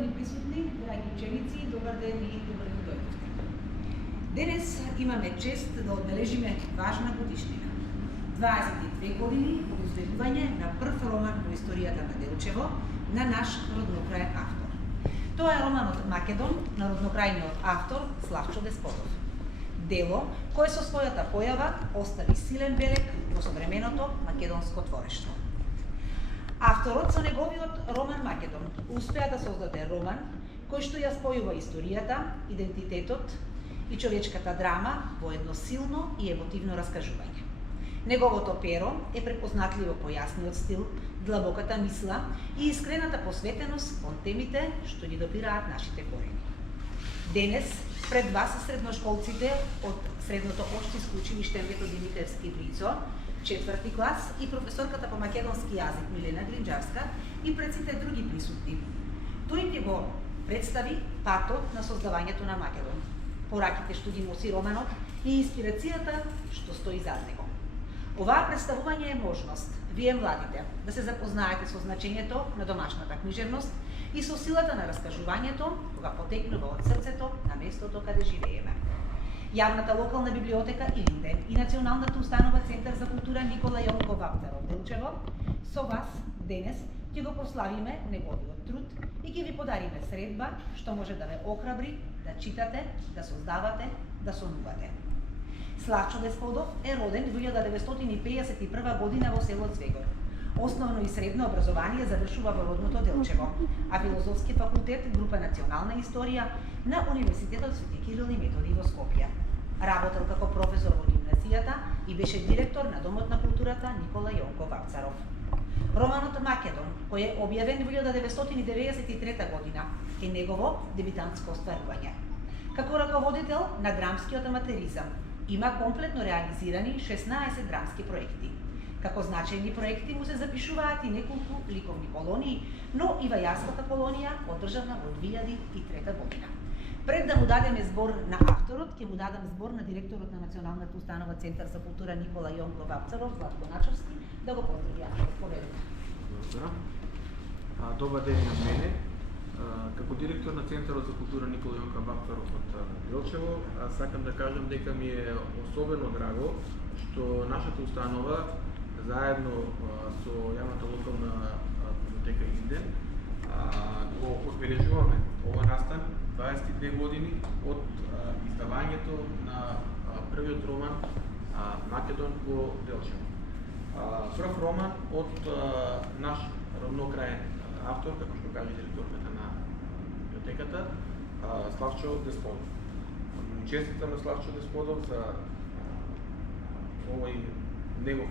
Почитувани присутни, драги ученици, добар ден и добар дојдовте. Денес имаме чест да одбележиме важна годишнина. 22 години од издадување на прв роман во историјата на Делчево на наш роднокрајен автор. Тоа е романот Македон на роднокрајниот автор Славчо Десподов. Дело кое со својата појава остави силен белег во современото македонско творештво. Авторот со неговиот роман Македон успеа да создаде роман кој што ја спојува историјата, идентитетот и човечката драма во едно силно и емотивно раскажување. Неговото перо е препознатливо по јасниот стил, длабоката мисла и искрената посветеност кон темите што ги допираат нашите корени. Денес пред вас се средношколците од Средното општинско училиште Метод Димитровски Врицо, 4-ти клас, и професорката по македонски јазик Милена Гринџавска и пред сите други присутни. Тој ќе го представи патот на создавањето на Македон, пораките што ги носи романот и инспирацијата што стои зад него. Оваа представување е можност вие младите да се запознаете со значењето на домашната книжевност и со силата на раскажувањето кога потекнува од срцето на местото каде живееме. Јавната локална библиотека Илинден и Националната установа Центар за култура Никола Јонков Вапцаров Делчево со вас денес ќе го прославиме неговиот труд и ќе ви подариме средба што може да ве охрабри да читате, да создавате, да сонувате. Славчо Десподов е роден во 1951 година во село Цвегор. Основно и средно образование завршува во родното Делчево, а филозофски факултет, група национална историја на Универзитетот Свети Кирил и Методи во Скопје. Работел како професор во гимназијата и беше директор на Домот на културата Никола Јонков Вапцаров. Романот Македон, кој е објавен во 1993 година, е негово дебитантско остварување. Како раководител на драмскиот аматеризам, има комплетно реализирани 16 драмски проекти. Како значајни проекти му се запишуваат и неколку ликовни колонии, но и Вајарската колонија одржана во 2003 година. Пред да му дадеме збор на авторот, ќе му дадам збор на директорот на Националната установа Центар за култура Никола Јонков Вапцаров, Златко Начевски, да го поздрави авторот. Благодарам. Добар ден на мене. Како директор на Центарот за култура Никола Јонков Вапцаров од Делчево, сакам да кажам дека ми е особено драго што нашата установа заедно со јавната локална библиотека Илинден го одбележуваме ова настан 22 години од издавањето на првиот роман Македон во Делчево. Прв роман од наш роднокрајен автор, како што каже директорката на библиотеката, Славчо Десподов. Честитам на Славчо Десподов за овој негов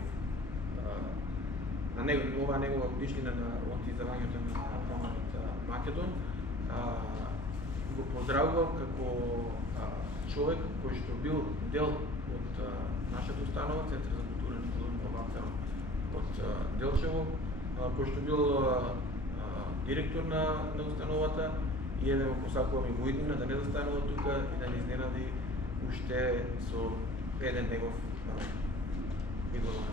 оваа негова годишнина од издавањето на романот Македон. Го поздравувам како човек кој што бил дел од нашата установа Центар за култура Никола Јонков Вапцаров од Делчево, кој што бил директор на установата и еве го посакувам и во иднина да не застанува тука и да не изненади уште со еден негов идол.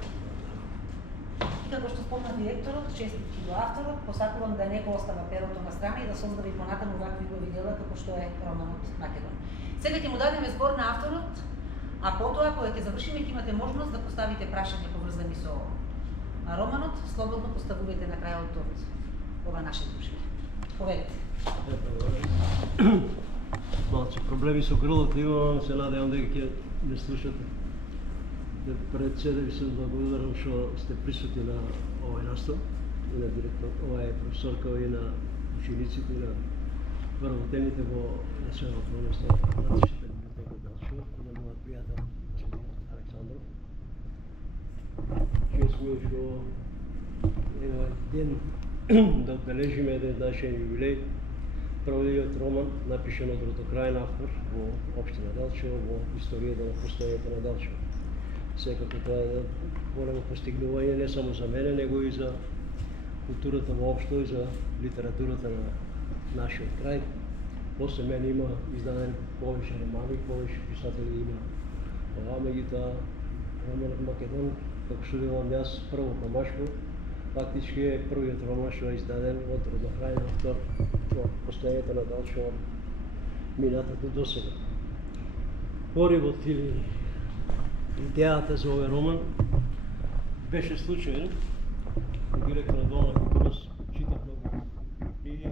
И како што спомна директорот, честитки до авторот, посакувам да не го остава перото на страна и да создаде понатаму вакви убави дела како што е романот Македон. Сега ќе му дадеме збор на авторот, а потоа кога ќе завршиме ќе имате можност да поставите прашања поврзани со романот, слободно поставувајте на крајот од ова наше дружење. Повелете. Малце проблеми со грлото имам, се надевам дека ќе ме слушате. Пред се да ви се благодарам што сте присутни на овој настан, и на директор, ова е професорка и на учениците и на вработените во Националната универзитетска библиотека Делчево и на мојот пријател Александров. Чест ми е што еве ден да одбележиме еден дашен јубилеј, првиот роман напишан од роднокрајен автор во општина Делчево, во историјата на постојањето на Делчево. Секако тоа е големо постигнување не само за мене, него и за културата воопшто и за литературата на нашиот крај. После мене има издаден повеќе романи, повеќе писатели има ова, меѓутоа романот Македон, како што велам јас, прво помашко, фактички е првиот роман што е издаден од роднокрајен автор постојањето на Далчево минатото до сега. Поривот или идејата за овој роман беше случаен. Директор на Дом на култура читав многу книги,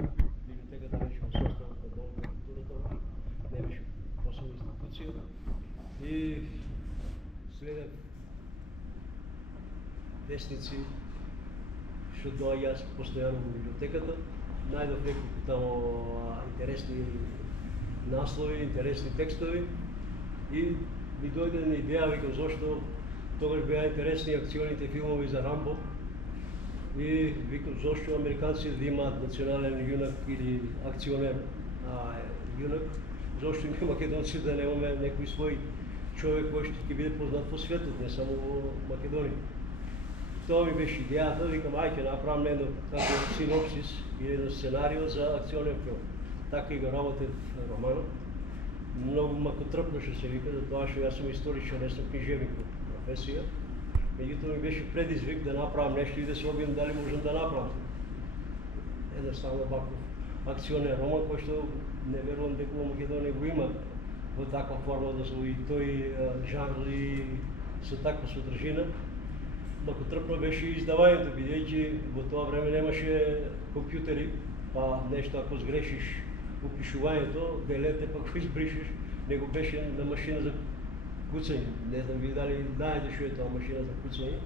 библиотеката беше во составот на Дом на културата, не беше посебна институција и следев вестници што доаѓаат постојано во библиотеката, најдов неколку таму интересни наслови, интересни текстови и ми дојде на идеја, викам, зошто тогаш беа интересни акционите филмови за Рамбо и викам, зошто американците да имаат национален јунак или акционер јунак, зошто ми македонци да немаме некој свој човек кој што ќе биде познат по светот, не само во Македонија. Тоа ми беше идејата, викам, ајде направам едно како синопсис или едно сценарио за акционен филм. Така и го работев романот. Многу макотрпно што се вика, затоа што јас сум историчар, не сум книжевник по професија. Меѓутоа ми беше предизвик да направам нешто и да се обидам дали можам да направам. Едноставно ваков акционен роман кој што не верувам дека во Македонија го има во таква форма да се и тој жанр и со таква содржина. Макотрпно беше издавањето, бидејќи во тоа време немаше компјутери, па нешто ако сгрешиш упишувањето, делете па го избришеш, него беше на машина за куцање. Не знам ви дали знаете што е тоа машина за куцање,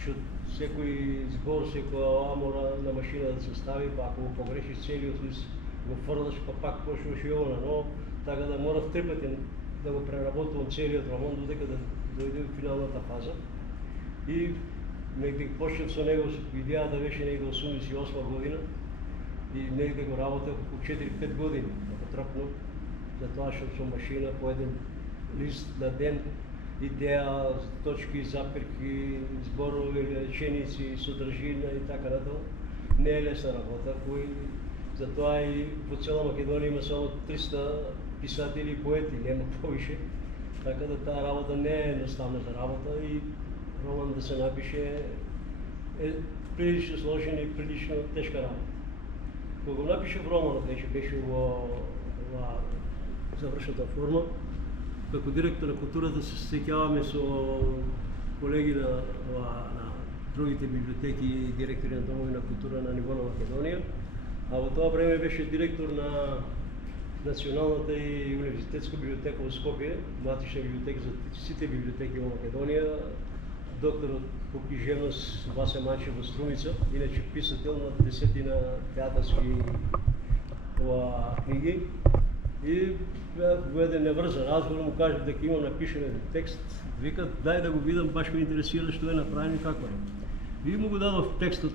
што секој збор, секоја мора на машина да се стави, па ако го погрешиш целиот лист, го фрлаш, па пак почнеш и ово наново, така да морав три пати да го преработувам целиот роман додека да дојде во финалната фаза. И негде почнав со него, идејата беше негде 88 година и негде го работев околу 4-5 години, трапно, затоа што со машина по еден лист на ден, идеја, точки, запирки, зборови, реченици, содржина и така натаму. Не е лесна работа, кој затоа и по цела Македонија има само 300 писатели и поети, нема повише. Така да таа работа не е едноставна за работа и роман да се напише е прилично сложен и прилично тешка работа. Кога го напишав романот, беше во завршната форма, како директор на културата се сеќаваме со колеги на другите библиотеки и директори на домови на култура на ниво на Македонија, а во тоа време беше директор на Националната и универзитетска библиотека во Скопје, матична библиотека за сите библиотеки во Македонија, докторот по книжевност Васе Манчев во Струмица, иначе писател на десетина театарски книги. И во еден неврзан разговор му кажа дека има напишен текст, вика, дај да го видам, баш ме интересира што е направено и какво е. И му го дадов текстот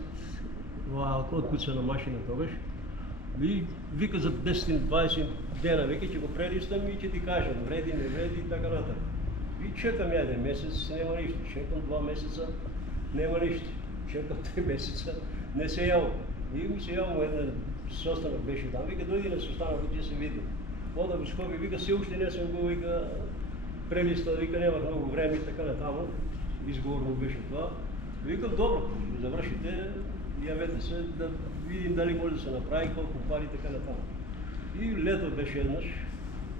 од куца на машина тогаш. И вика за 10-20 дена, вика ќе го прелистам и ќе ти кажам, вреди, не вреди и така натаму. И чекам еден месец, нема ништо, чекам 2 месеца, нема ништо, чекам 3 месеца, не се јавам. И му се јавам еден состанок беше там, вика дојди на состанокот ќе се види. Ода во Скопје, вика се уште не сум го вика прелистал, вика немах многу време и така натаму, изговор му беше тоа. Викам добро, завршите, јавете се да видим дали може да се направи, колку пари и така натаму. И лето беше еднаш,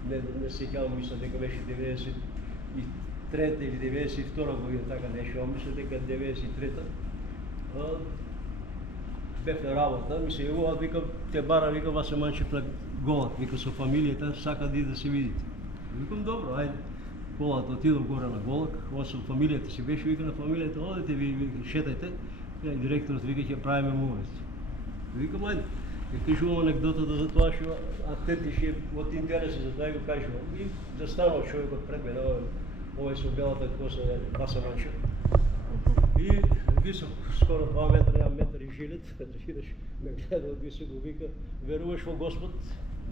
не се сеќавам, мисля дека беше 93-та или 92-та година, така нешто, мисля дека 93-та. Бев на работа, ми се јавуваат, вика, те бара, вика, Васе Манчев на голат, вика, со фамилијата, сака да се видите. Викам, добро, ајде, колата, отидов горе на Голак, ова со фамилијата си беше, вика, на фамилијата, одете ви, шетајте, директорот вика, ќе правиме мувест. Викам, ајде, ќе кажувам анекдотата за тоа што атентиш е од интереси, за тоа го кажувам. И застанува човекот пред мене, овој со белата коса е Васе Манчев. И висок, скоро 2 метра, 1 метар и жилет, ме гледа од висок, го вика, веруваш во Господ?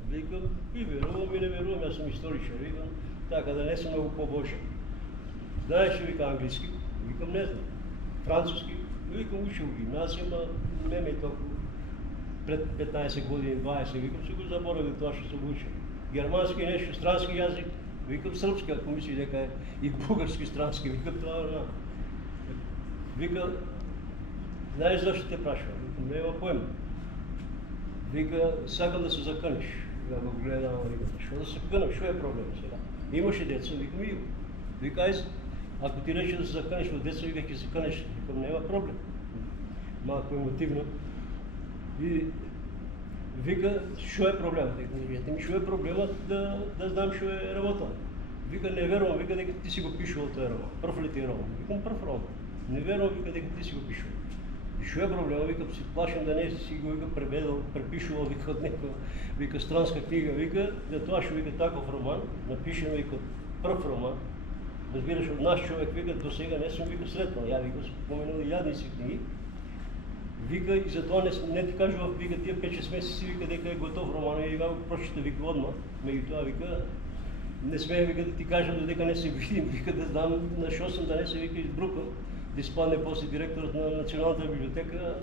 Викам, и верувам и не верувам, јас сум историчар, викам, така да не сум многу побожен. Знаеш ли, вика, англиски? Викам, не знам. Француски? Викам, учил гимназија, ма не ме толку пред 15 години, 20, викам, се го заборавил тоа што сум учил. Германски нешто, странски јазик, викам српски, ако мисли дека е и бугарски странски, викам тоа, Вика, знаеш зашто те прашувам? Викам, нема појма. Вика, сакам да се заканиш. Ја го гледам, вика, што да се заканам, што е проблем сега? Имаше деца, викам и вика, ајде, ако ти рече да се заканиш во деца, вика, ќе се канеш, викам, нема проблем. Малко емотивно. И вика, што е проблемот? Вика, ми што е проблемот да знам што е работа. Вика, не верувам, вика, дека ти си го пишувал тој роман. Прв ли ти е роман? Викам, прв роман. Не верувам, вика, дека ти си го пишувал. Што е проблемот? Вика, се плашам да не си го, вика, преведал, препишувал, вика, од некоја, вика, странска книга, вика, да тоа што, вика, таков роман, напишен, вика, прв роман, разбираш, од наш човек, вика, до сега не сум, вика, сретнал. Ја, вика, споменал и јадници книги. Вика, и затоа не ти кажував, вика, тие 5-6 месеци, вика, дека е готов роман, и ја го прочита, вика, одма. Меѓутоа, вика, не смея, вика, да ти кажам додека не се видим, вика, да знам на шо сум, да не се, вика, избрукам, да испадне после директорот на Националната библиотека,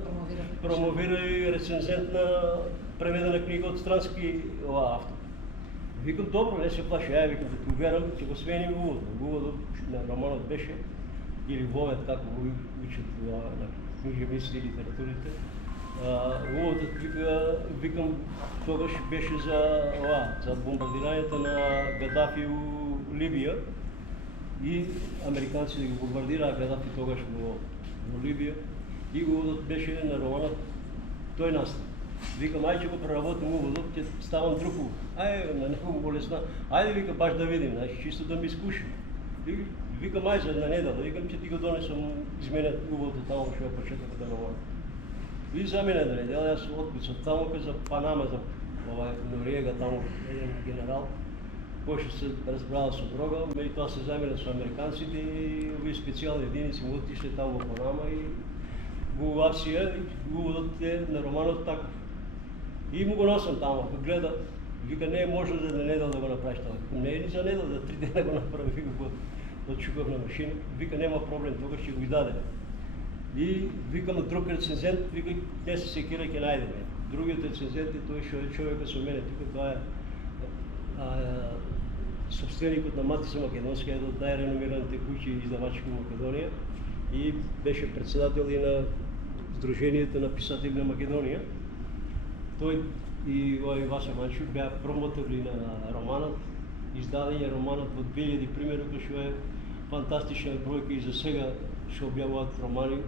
промовира и рецензент на преведена книга од странски автор. Викам, добро, не се плаши, ја викам, да ти уверам, ќе го сменим уводно. Уводот на романот беше, или вовет, како го учат на книги, мисли и литературите. Уводот, викам, тогаш беше за бомбардирањето на Гадафи у Либија и американците ги бомбардираа Гадафи тогаш во Либија и уводот беше на романот тој настан. Викам, ајде ќе го преработим уводот, ќе ставам друг увод. Ајде, на некој му болесна, ајде, вика, баш да видим, значи, чисто да ми искушим. Викам, ајде за една недела, викам, ќе ти го донесам изменет уводот таму што е почетокот на романот. И за мене една недела, јас откуцав таму за Панама, за Нориега, таму еден генерал, кој што се разбрала со дрога, меѓутоа се замена со американците и овие специјални единици му отишле таму во Панама и го Асија, уводот е на романот таков. И му го носам таму, ако гледа, вика, не е можно за една недела да го направиш тоа. Не е ни за недела, за 3 дена го направи, вика, го отчукав на машина, вика, нема проблем, тогаш ќе го и даде. И викам друг рецензент, вика, не се секира, ќе најдеме. Другиот рецензент е тој што е човекот со мене, тука тоа е собственикот на Матица Македонска, еден од најреномираните куќи издавачки во Македонија и беше председател и на Сдруженијето на писатели на Македонија. Тој и овој Васа Манчук беа промотори на романот, издадење романот во 2000 примерок, што е фантастична бројка и за сега што објавуваат романи.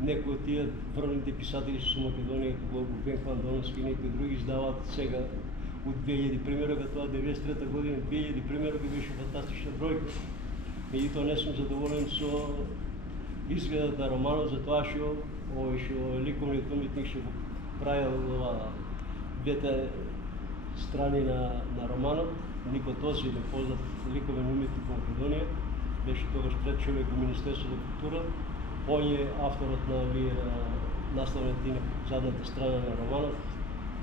Некои од тие врвните писатели со Македонија, како Венко Андоновски и некои други издаваат сега од 2000 примерока, тоа 93 година, 2000 примерока беше фантастична бројка. Меѓутоа не сум задоволен со изгледот на романот, затоа што овој што ликовниот уметник што го правил двете страни на романот, Нико Този, познат ликовен уметник во Македонија, беше тогаш пред човек во Министерството за култура. Он е авторот на овие насловните на задната страна на романот.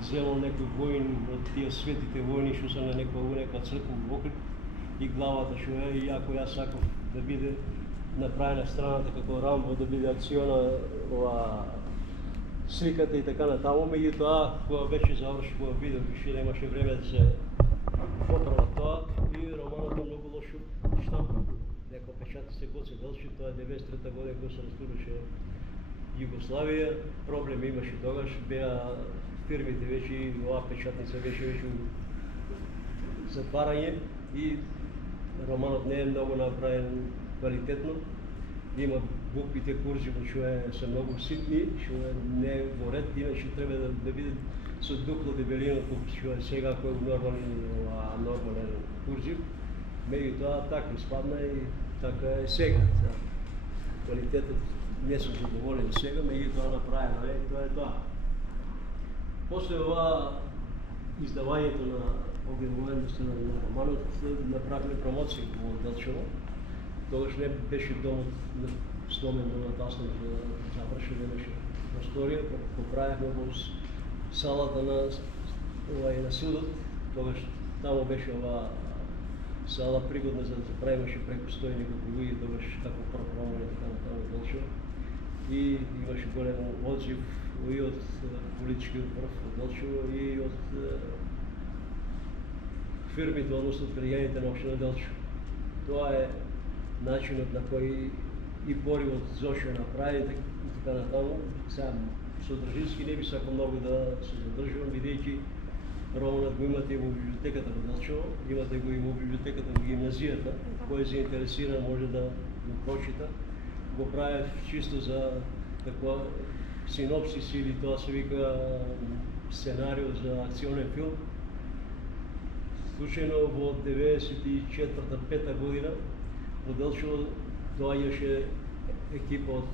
Земал некој воин од тие светите војни што се на нека црква во Охрид и главата што е, и ако јас сакав да биде направена страната како Рамбо, да биде акциона сликата и така натаму, меѓутоа кога беше заврши, кога видов више немаше време да се поправа тоа и романот е многу лошо штампан. Некој печати се Гоце Делчев, тоа е 93 година кога се растураше Југославија, проблеми имаше тогаш, беа фирмите веќе и оваа печатница беше затварање и романот не е многу направен квалитетно. Има буквите курзивно што се многу ситни, што не е во ред, иначе треба да биде со дупло дебелиното што е сега кој е нормален курзив. Меѓутоа така испадна и така е сега. Квалитетот не сум задоволен сега, меѓутоа направено е и тоа е тоа. После ова издавањето на објавувањето на романот направиле промоција во Делчево. Тогаш не беше домот сломен домот асно за завршен, немаше просторија, поправивме во салата на судот. Тогаш таму беше оваа сала пригодна за да се правимаше преку 100 неколку луѓе, тогаш како прв роман и така натаму Делчево. И имаше голем одзив и од политичкиот прв од Делчево и од фирмите, односно од граѓаните на општина Делчево. Тоа е начинот на кој и поривот Зошо направи и така натаму. Сега содржински не би сакал многу да се задржувам, бидејќи романот го имате и во библиотеката во Делчево, имате го и во библиотеката во гимназијата, кој е заинтересиран може да го прочита. Го правев чисто за таква синопсис или тоа се вика сценарио за акционен филм. Случајно во 94-5 година во Делчево доаѓаше екипа од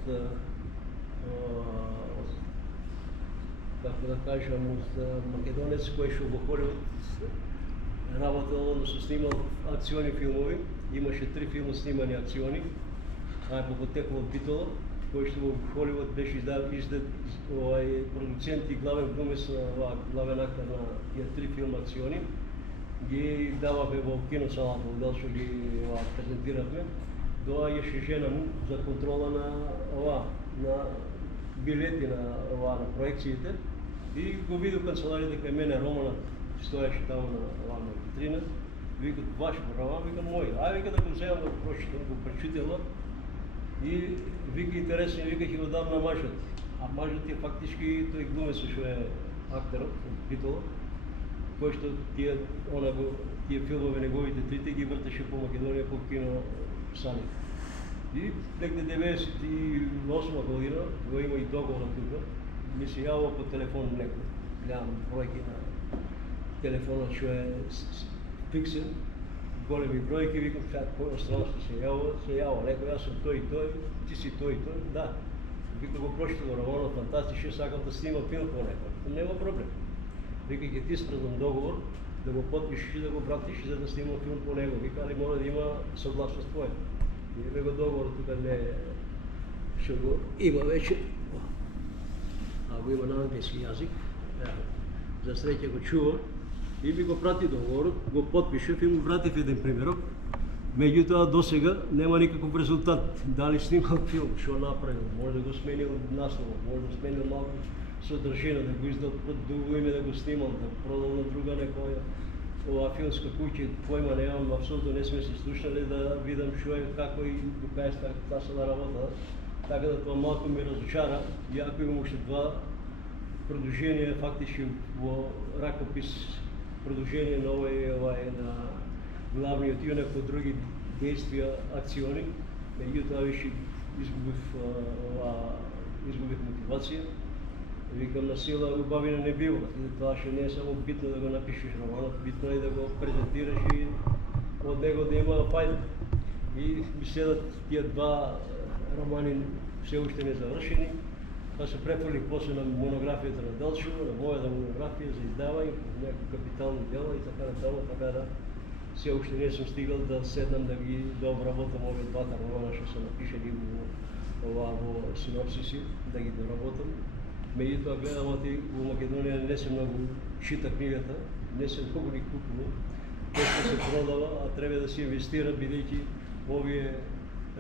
како да кажам, од македонец кој што во Холивуд работел, односно снимал акциони филмови. Имаше 3 филма снимани акциони, а по потекло од Битола, кој што во Холивуд беше продуцент и главен глумец на главен актер на тие 3 филма акциони. Ги дававме во киносалата во Делчево, ги презентиравме. Доаѓаше жена му за контрола на билети на проекциите и го види канцеларијата кај мене романот стоеше таму на витрина. Вика, ваш роман, вика мој. Ај, вика да го земам да го прочитам, го прочитала и вика интересен, вика ќе го дам на мажот. А мажот е фактички тој глумец што е актерот од Битола, кој што тие филмови неговите трите ги вртеше по Македонија по кино сали. И некде 98 година го има и договор тука, ми се јавува по телефон некој. Гледам бројки на телефонот што е фиксен, големи бројки, викам кој странство се јавува некој, јас сум тој и тој, ти си тој и тој, да. Вика го прочитав романот, фантастичен, сакам да снимам филм по некој, нема проблем. Вика ќе ти испратам договор да го потпишеш и да го вратиш за да снимам филм по него. Вика, али мора да има согласност твоја. И го договор тука не што го има веќе, а го има на англиски јазик, за среќа го чува и ми го прати договорот, го потпишев и му вратив еден примерок. Меѓутоа до сега нема никаков резултат. Дали снимал филм, што направил, може да го сменил насловот, може да сменил малку содржина, да го издал под друго име, да го снимал, да продал на друга некоја ова филмска куќа, појма немам, апсолутно не сме се слушали да видам што е, како и до кај се да работа. Така да тоа малку ме разочара, иако имам уште 2 продолженија фактички во ракопис, продолжение на овој на главниот јунак од други действија, акциони, меѓутоа више изгубив мотивација. Викам, на сила убавина не бива, тоа што не е само битно да го напишеш романот, битно е да го презентираш и од него да има фајда. И ми седат тие 2 романи се уште не завршени, па се префрлих после на монографијата на Делчево, на мојата монографија за издавање, некои капитални дела и така натаму, така да се уште не сум стигал да седнам да ги дообработам овие 2 романа што се напишени во синопсиси, да ги доработам. Меѓутоа гледам оти во Македонија не се многу чита книгата, не се многу ни купува, тешко се продава, а треба да се инвестира, бидејќи овие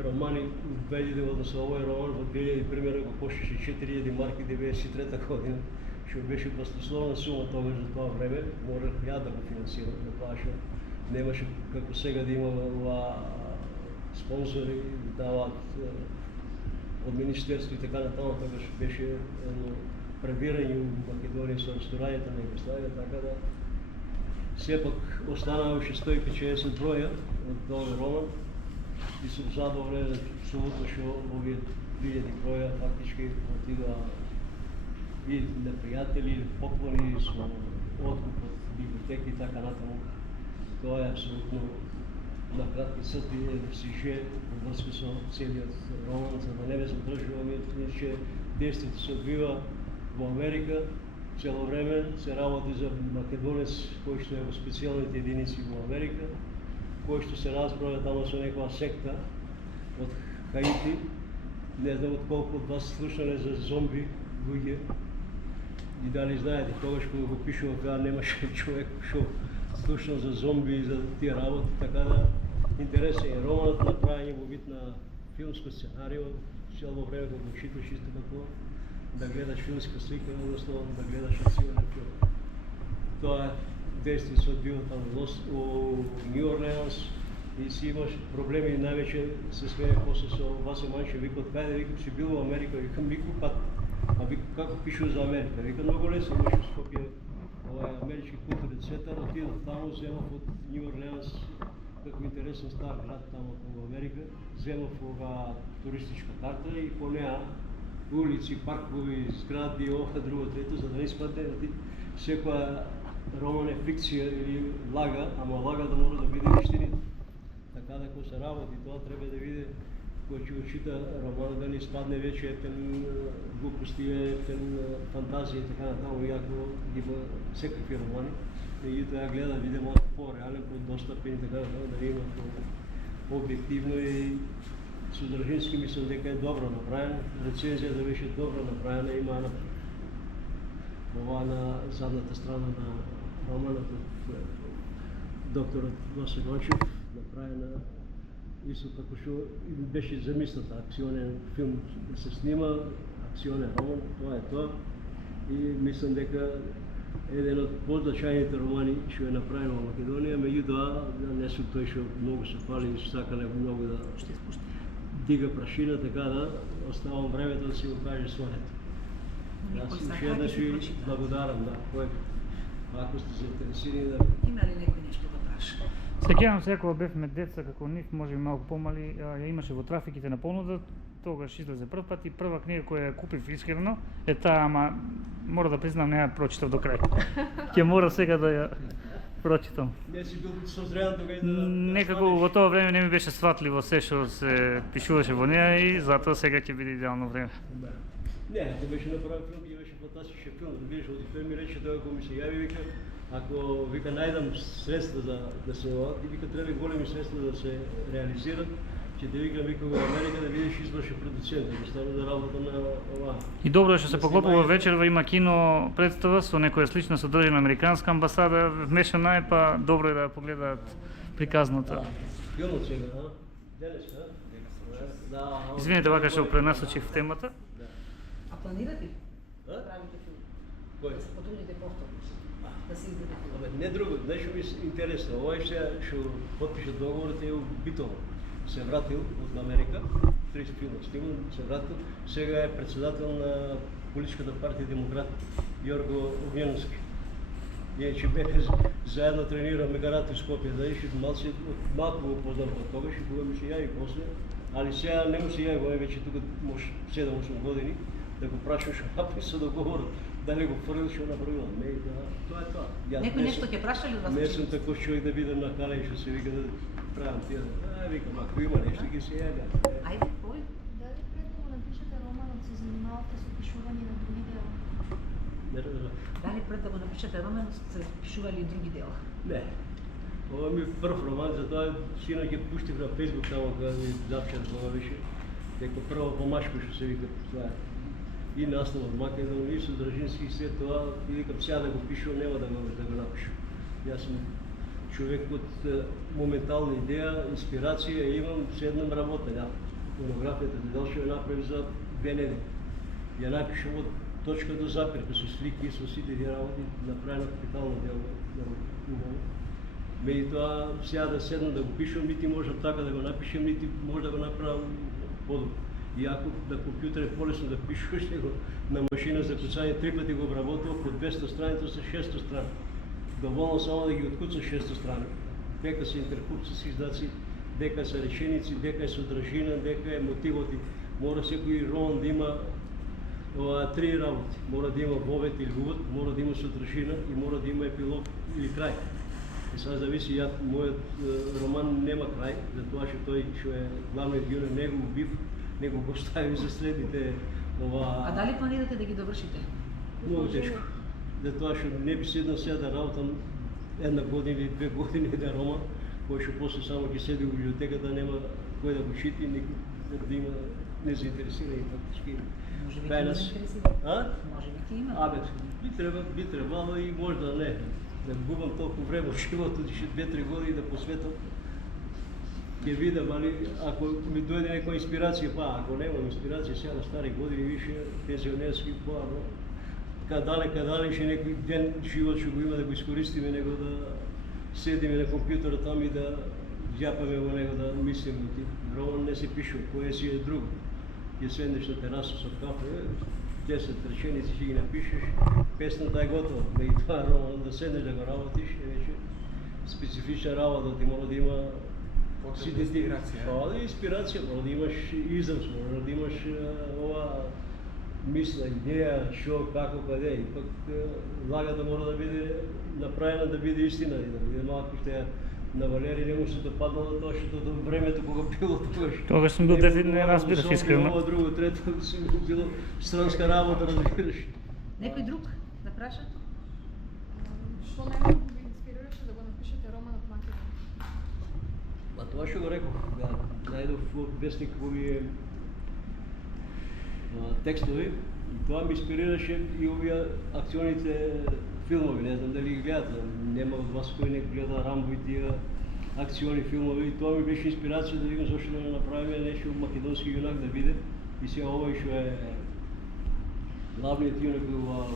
романи велиде, односно овој роман во 2000 примера го кошташе 4000 марки 93 година, што беше баснословна сума тогаш за тоа време, можев ја да го финансирам, затоа што немаше како сега да има спонзори, да даваат од Министерство и така натаму, тогаш беше едно пребирање во Македонија со ресторањата на Југославија, така да сепак останаа уште 150 броја од овој роман и сум задоволен абсолютно што овие 2000 броја фактички отидоа и на пријатели, или поклони со откуп од библиотеки и така натаму. Тоа е абсолютно на кратки црти сиже во врска со целиот роман, за да не ме задржуваме, че действието се одвива во Америка, цело време се работи за македонец кој што е во специјалните единици во Америка, кој што се разброја таму со некоја секта од Хаити. Не знам од колку од вас слушале за зомби луѓе и дали знаете, тогаш кога го пишував, немаше човек што слушал за зомби и за тие работи, така да интересен е романот, направен во вид на филмско сценарио, цело време го читаш исто како да гледаш филмска слика, односно да гледаш акционен филм. Тоа действие се одвива таму во Нью Орлеанс и си имаш проблеми, највеќе се смее после со Васе Манчев, викам, каде, викам, си бил во Америка, викам, никој пат А вика, како пишува за Америка? Вика, многу лесно, беше в Скопје, Амерички културен центар, отидов таму, земав од Нью Орлеанс, како интересен стар град таму во Америка, земав туристичка карта и по неа улици, паркови, згради, ова, друго, трето, за да не испадне секоја роман е фикција или лага, ама лага да мора да биде вистината. Така да кога се работи тоа треба да види кој ќе го чита роман да не испадне веќе ефтен глупости, ефтен фантазија и така натаму, иако има секакви романи. Меѓутоа ја гледа, види малку по-реален, по-достапен и така натаму, да има по-објективно и содржински мислам дека е добро направен. Рецензијата беше добро направена, има на задната страна на романот од докторот Госе Гончев, направена исто како што беше замисната акционен филм да се снима, акционен роман, тоа е тоа. И мислам дека еден од позначајните романи што е направен во Македонија, меѓутоа не сум тој што многу се фали и сака многу да дига прашина, така да оставам времето да си го каже своето. Јас уште еднаш ви благодарам, да, кој, ако сте заинтересирани да... Има ли некој нешто да праша? Сеќавам се кога бевме деца како нив, може малку помали, ја имаше во трафиките на понуда, тогаш излезе прв пат и прва книга која ја купив искрено е таа, ама мора да признам не ја прочитав до крај. Ќе мора сега да ја прочитам. Не си бил созрен тогаш да... Некако во тоа време не ми беше сватливо се што се пишуваше во неа и затоа сега ќе биде идеално време. Да. Не, тоа беше направен филм, и беше фантастичен филм, да видиш, тој ми рече тоа кога ми се јави, вика, ако вика најдам средства за да се и вика треба големи средства да се реализират, ќе те викам вика во Америка да видиш извршен продуцент, да стане да работа на ова. И добро е што се поклопува вечерва, има кино представа со некоја слична содржина американска амбасада вмешана е, па добро е да ја погледаат приказната. Филмот сега, а? Денеска, да. Извинете, вака што пренасочив темата. А планирате? Да правите филм? Кој? Да се потрудите повторно да се издаде филм? Абе, не друго, нешто ми е интересно. Овој што потпиша договорот е убитово. Се вратил од Америка, 30 филма снимал, се вратил. Сега е председател на политичката партија Демократ, Јорго Огњановски. Иначе беха заедно тренираме карате в Скопје, да иши малку го познав од тогаш и кога ми се јави после, али сега не му се јави, во веќе тука може 7-8 години, да го прашам што написа договорот, дали го фрлил што направил. Не, да, тоа е тоа. Некој нешто ќе праша ли од вас? Не сум таков човек да бидам на кале што се вика да правам тие. Викам, ако има нешто ќе се јави. Ајде, кој? Дали пред да го напишете романот се занимавате со пишување на други дела? Не разбирам. Дали пред да го напишете романот се пишували и други дела? Не. Ова ми прв роман, затоа сина ќе пуштив на Facebook таму кога ми запчат кога беше. Дека прво помашко што се вика тоа. И наставот Македон, и содржински, се тоа, и викам сега да го пишувам, нема да го напишам. Јас сум човек од моментална идеја, инспирација, имам, седнам работа. Монографијата Деделчев ја направи за 2 недели. Ја напишам од точка до запирка, со слики, со сите тие работи, направена капитално дело на меѓутоа, сега да седнам да го пишам, нити можам така да го напишам, нити може да го направам подобро. Иако на компјутер е полесно да пишуваш, него на машина за куцање 3 пати го обработува по 200 страница со 600 страни. Доволно само да ги откуцаш 600 страни. Дека се интерпункции се издаци, дека се реченици, дека е содржина, дека е мотивот. Мора секој роман да има 3 работи. Мора да има вовет или увод, мора да има содржина и мора да има епилог или крај. И сега зависи, мојот роман нема крај, затоа што тој што е главниот герој, него убив, него го стави за следните А дали планирате да ги довршите? Многу тешко. Затоа што не би седнал сега да работам 1 година или 2 години еден роман, кој што после само ќе седи во библиотеката, нема кој да го чити, да има незаинтересирани фактички. Може би ќе има заинтересирани. Може би ќе има. Абе, би требало и може да не. Да губам толку време од животот, уште 2-3 години да посветам. Ќе видам, али ако ми дојде некоја инспирација, па ако немам инспирација сега на стари години, више пензионерски, но кадале ше некој ден живот што го има да го искористиме, него да седиме на компјутерот таму и да јапаме во него, да мислиме. Роман не се пишува, поезија е друго. Ќе седнеш на тераса со кафе, 10 реченици ќе ги напишеш, песната е готова. Меѓутоа роман да седнеш да го работиш е веќе специфична работа, ти мора да има инспирација. Да, инспирација, мора да имаш израз, мора да имаш ова мисла, идеја, шо, како, каде, и пак лагата мора да биде направена да биде истина и да биде малку што на Валери не му се допаднало тоа што до времето кога било тогаш. Тогаш сум бил дете, не разбираш искрено. Ова друго, трето, сум било странска работа, разбираш. Некој друг да праша? Што најмногу ви инспирираше да го напишете романот Македон? Па тоа што го реков, да најдов во вестник овие текстови, и тоа ми инспирираше и овие акционите филмови, не знам дали ги гледате, нема од вас кој не гледа Рамбо и тие акциони филмови, и тоа ми беше инспирација да видам зашто да не направиме нешто македонски јунак да биде, и сега овој што е главниот јунак во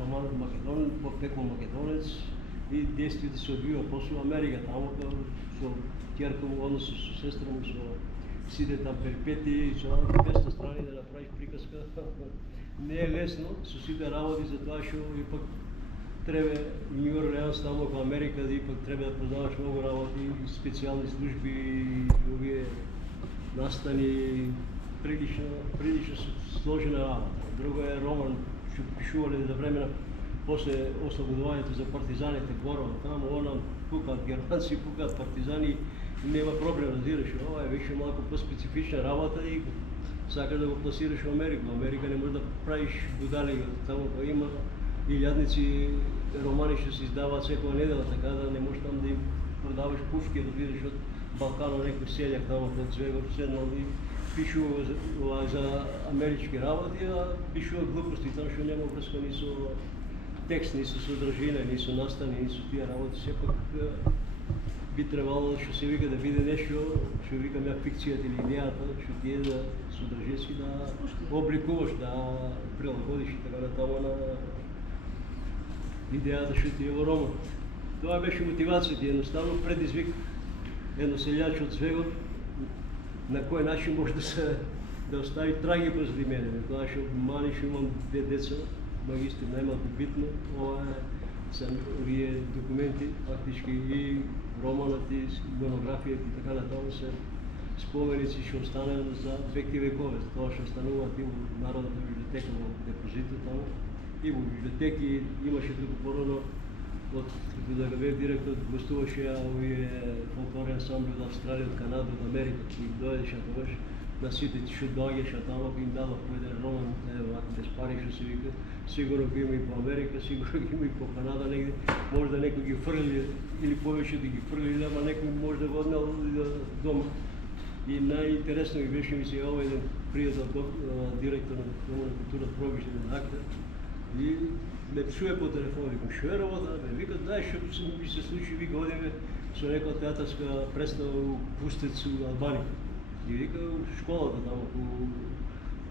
романот Македон, потекло македонец, и действието се одвива после Америка, таму со ќерка му, односно со сестра му, со сите там перипетии, со 200 страни да направиш приказка. Не е лесно со сите работи, затоа што ипак треба Нью Орлеанс, таму во Америка, да ипак треба да познаваш многу работи, и специјални служби, и овие настани, прилично сложена работа. Друго е роман што пишувале за времена после ослободувањето за партизаните Горова, таму онам пукаат германци, пукаат партизани, нема проблем, разбираш, ова е веќе малку по-специфична работа и сакаш да го пласираш во Америка. Во Америка не можеш да правиш будали, таму па има илјадници романи што се издаваат секоја недела, така да не можеш там да им продаваш пуфки, да видиш од Балканот некој селјак таму под Звегор седнал и пишува за амерички работи, а пишува глупости, таму што нема врска ни со текст, ни со содржина, ни со настани, ни со тие работи. Сепак би требало што се вика да биде нешто, што викам ја фикцијата или идејата, што ти е да содржински да обликуваш, да прилагодиш и така натаму на идејата што ти е во роман. Тоа беше мотивацијата, едноставно предизвик едно селјаче од Звегор, на кој начин може да остави траги позади мене. Тоа што мани што имам 2 деца, магистри, најмалку битно, ова се овие документи, фактички и романот и монографијата и така натаму се споменици што останаа за веки векове, тоа што остануваат и во Народната библиотека во депозитот таму, и во библиотеки имаше туку порано од како да го бев директор, гостуваше овие фолклорни ансамбли од Австралија, од Канада, од Америка, и дојдеше тогаш на сите што доаѓаше таму, и им дадов по еден роман, вака без пари што се вика, сигурно ги има и по Америка, сигурно ги има и по Канада негде, може да некој ги фрли или повеќе да ги фрли, ама некој може да го однел дома. И најинтересно ми беше ми се овој еден пријател директор на Дома на култура Пробиште на Актер, и ме псуе по телефон, викам, што е работа? Ме вика, дај, што ми се случи, вика, одиме со некоја театарска представа у Пустец у Албанија. И вика, школата таму, у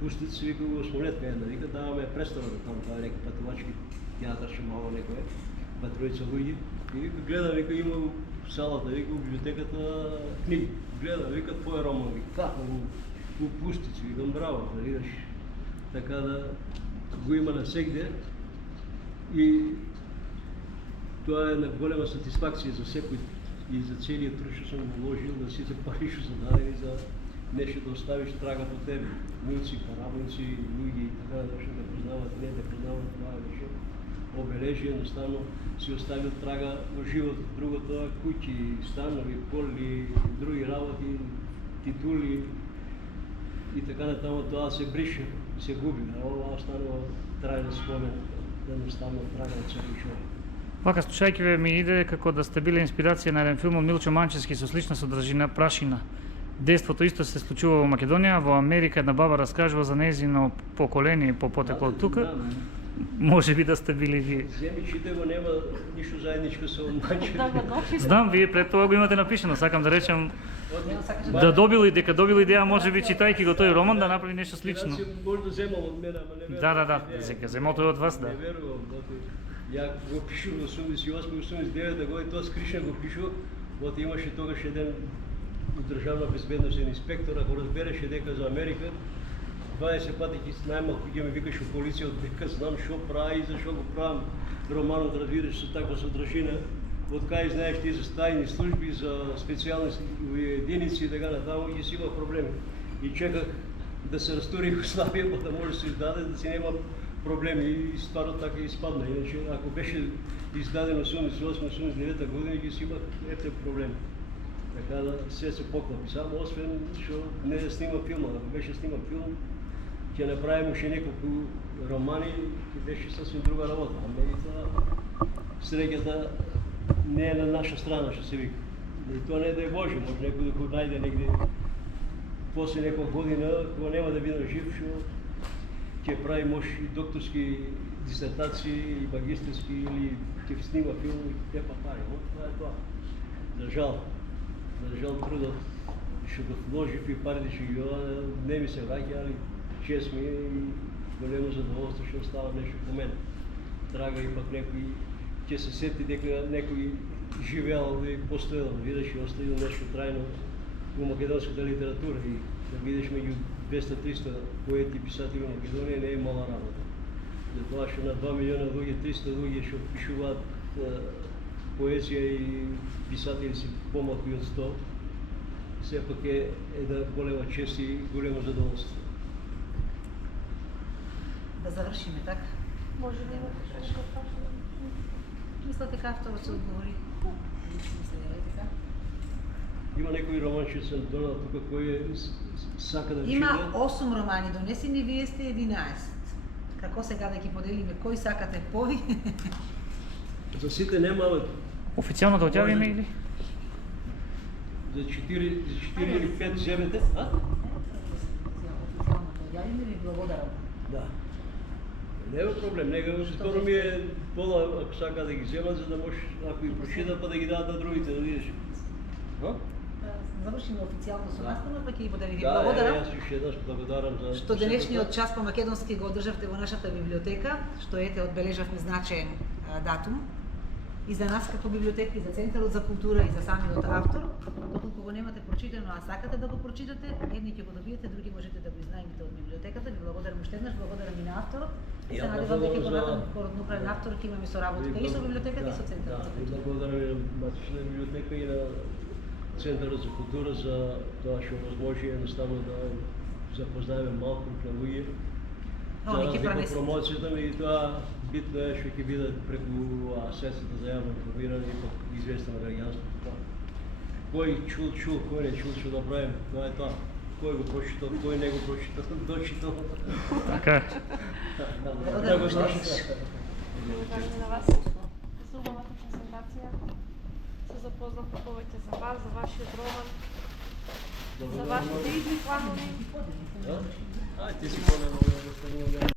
Пустец, вика, у Осмолетка една, вика, даваме представа таму, тоа е некој патувачки театар, што мало некој е, па тројца луѓе. И вика, гледам, вика, има у салата, вика, у библиотеката книги. Гледам, вика, твој роман, вика, како, у Пустец, викам, браво, да видиш. Така да го има навсегде. И тоа е една голема сатисфакција за секој и за целиот труд што сум вложил, да сите пари што се дадени за нешто да оставиш трага по тебе. Мујци, парабојци, луѓе и така да што да познават, не да познават, тоа беше обележие, едноставно си оставил трага во животот. Другото е куќи, станови, коли, други работи, титули и така натаму, тоа се брише, се губи, а ова останува трајен спомен. Едноставно трага од секој човек. Вака, слушајќи ве, ми иде како да сте биле инспирација на еден филм од Милчо Манчевски со слична содржина Прашина. Действото исто се случува во Македонија, во Америка една баба раскажува за нејзино поколение по потекло од тука. Може би да сте били вие. Земи, чите го, нема ништо заедничко со Манчевски. Знам, вие пред тоа го имате напишано, сакам да речем да дека добил идеја, може би читајќи го тој роман, да направи нешто слично. Може да земам од мене, ама не верувам. Да, дека земал тој од вас, да. Не верувам, ја го пишувам во 88-89 година, тоа скришен го пишував, оти имаше тогаш еден државна безбедносен инспектор, ако разбереше дека за Америка, 20 пати најмалку ќе ме викаш у полиција, дека знам што прави и зашо го правам. Романот разбираш со таква содржина, од кај знаеш ти за тајни служби, за специјални единици и така натаму, ќе си има проблеми. И чеках да се растури Југославија, па да може да се издаде, да си нема проблеми. И стварно така испадна. Иначе, ако беше издадено 88-89 година, ќе си имах ете проблеми. Така да се поклопи. Само освен што не да снима филм, ако беше снима филм, ќе направим уште неколку романи, ќе беше сасвим друга работа. А меѓутоа среќата не е на наша страна, што се вика. И тоа не дај Боже, може некој да го најде негде после некоја година, кога нема да биде жив, што ќе прави може и докторски дисертации, и магистерски, или ќе снима филм и те пари. Това е тоа. За жал трудот што го вложив и парите што ги не ми се враќа, али чест ми е и големо задоволство што става нешто по мене. Драга и пак некој ќе се сети дека некој живеал и постоел, видиш и оставил нешто трајно во македонската литература и да видиш меѓу 200-300 поети и писатели во Македонија не е мала работа. Затоа што на 2 милиона луѓе, 300 луѓе што пишуваат поезија и писатели си помалку од 100, сепак е една голема чест и големо задоволство. Да завршиме така. Може да имате што да кажете? Мисля така тоа се одговори. Има некои романче сам донал тука кој сака да чита. Има 8 романи донесени, вие сте 11. Како сега да ги поделиме кој сакате пови? За сите нема, Официјално да оѓавиме или? за 4 или 5 земете, а? Официјално да јавиме ви благодарам. Да. Нема проблем, него скоро ми е пола ако сака да ги земат, за да може ако и прочитат па да ги дадат на другите, да видиш. А? Завршиме официјално со настана, па ќе ги поделиме. Да, Благодарам. јас уште еднаш благодарам за Што денешниот час по македонски го одржавте во нашата библиотека, што ете одбележавме значаен датум и за нас како библиотека, и за Центарот за култура, и за самиот автор. Доколку го немате прочитано, а сакате да го прочитате, едни ќе го добиете, други можете да го изнајмите од библиотеката. Ви благодарам уште еднаш, благодарам и на авторот. И се надевам дека понатаму породнуправен автор ќе имаме соработка и со библиотеката и со Центарот за култура. Благодарам и на Матична библиотека и на Центарот за култура за тоа што возможи едноставно да запознаеме малку на луѓе. За разлика од промоцијата, меѓутоа битно е што ќе биде преку средствата за јавно информирање и пак известено граѓанството. Кој чул, кој не чул, што да правим, тоа е тоа. Кој го прочитал, кој не го прочитал, дочитал. Така. Благодарам уште еднаш. Благодарам на вас за убавата презентација. Се запознавме повеќе за вас, за вашиот роман, за вашите идни планови. Ај, ти си по-нема да